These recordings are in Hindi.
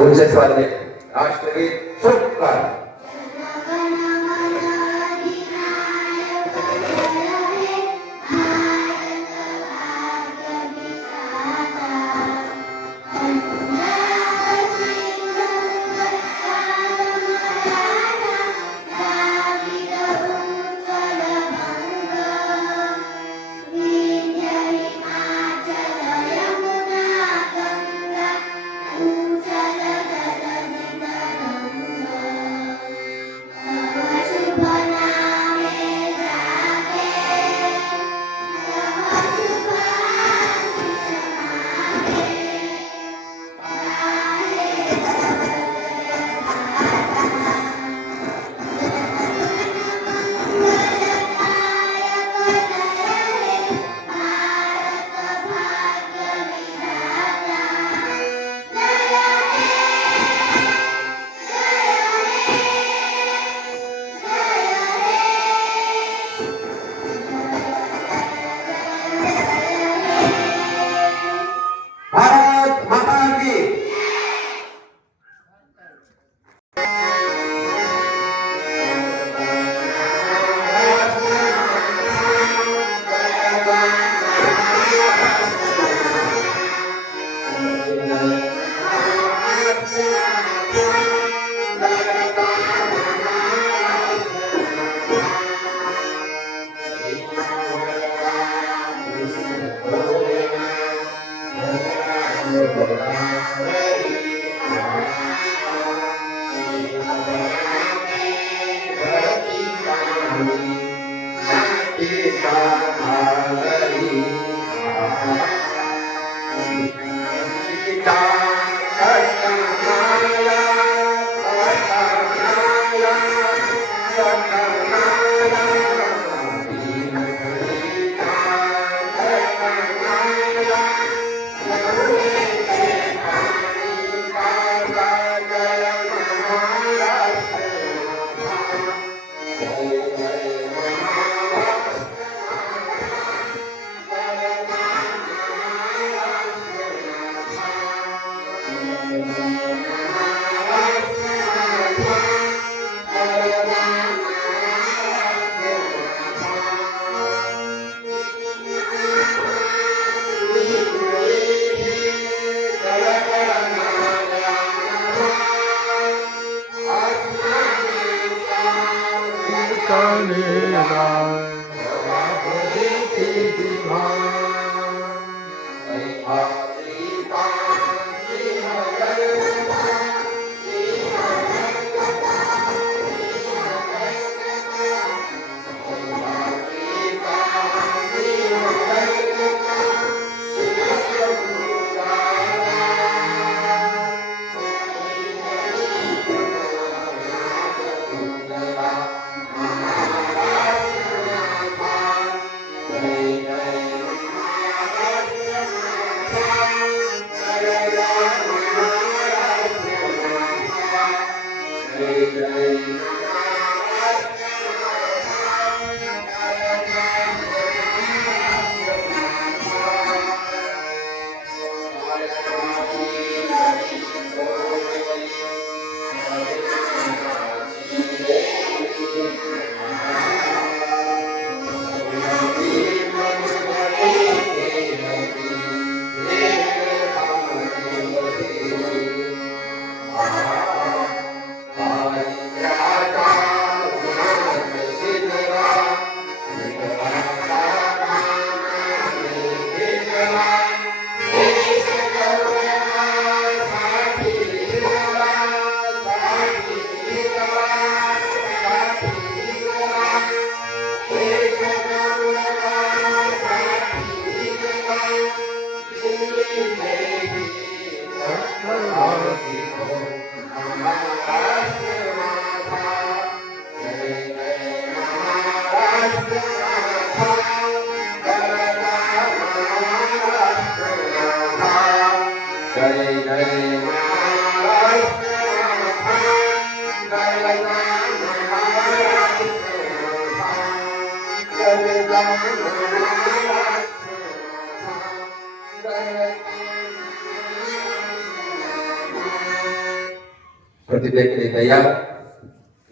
उनसे स्वर्ग राष्ट्र के सुख का अव्चानि लाव, दोड़ दितित्वा, people. प्रतिभा के लिए तैयार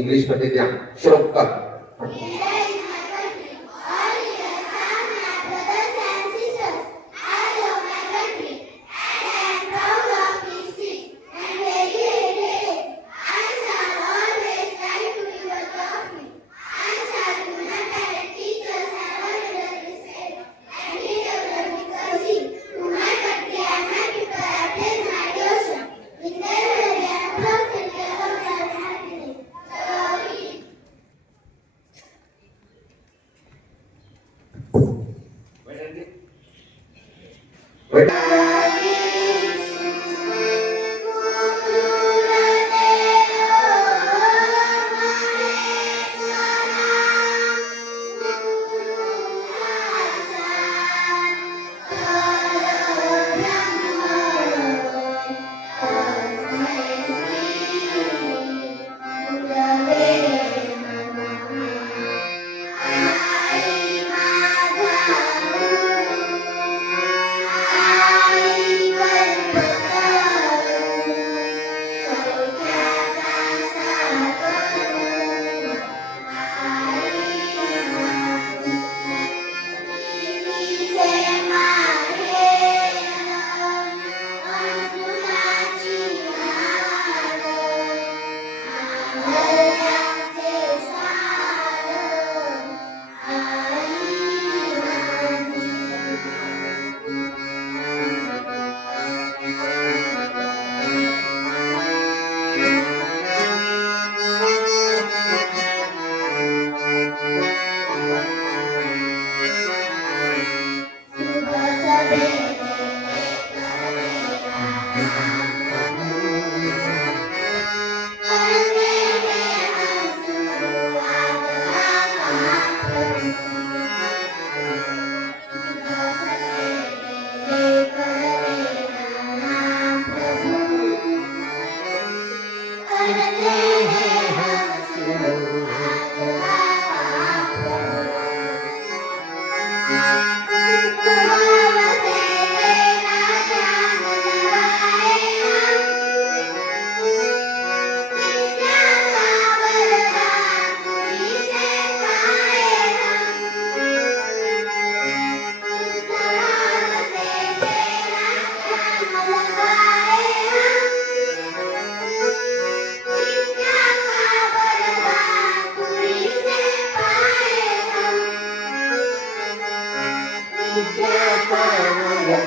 इंग्लिश प्रतिज्ञा शुरू कर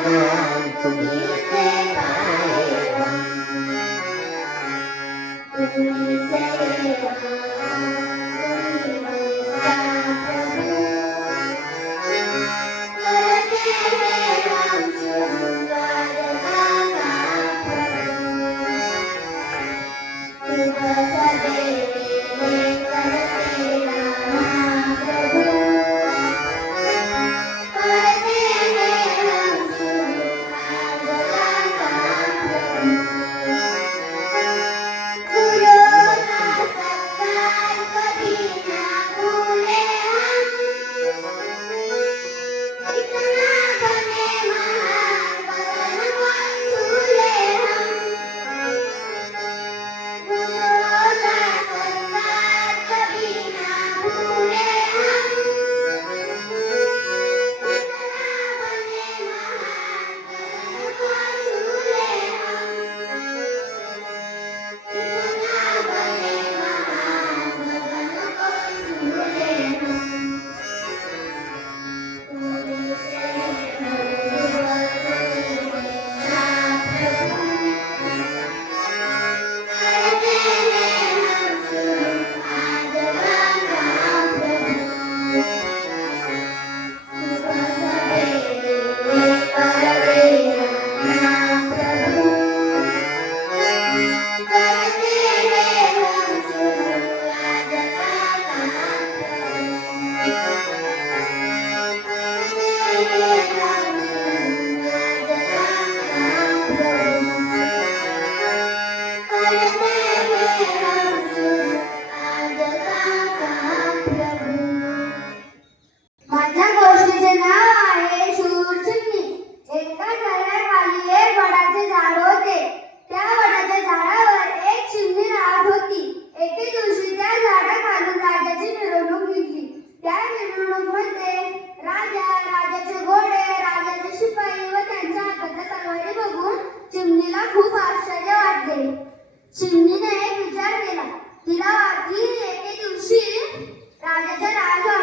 ज्ञान तुम्हें राजा राजा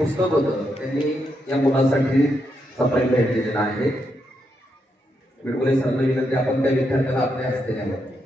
पुस्तक होतं त्यांनी या मुलांसाठी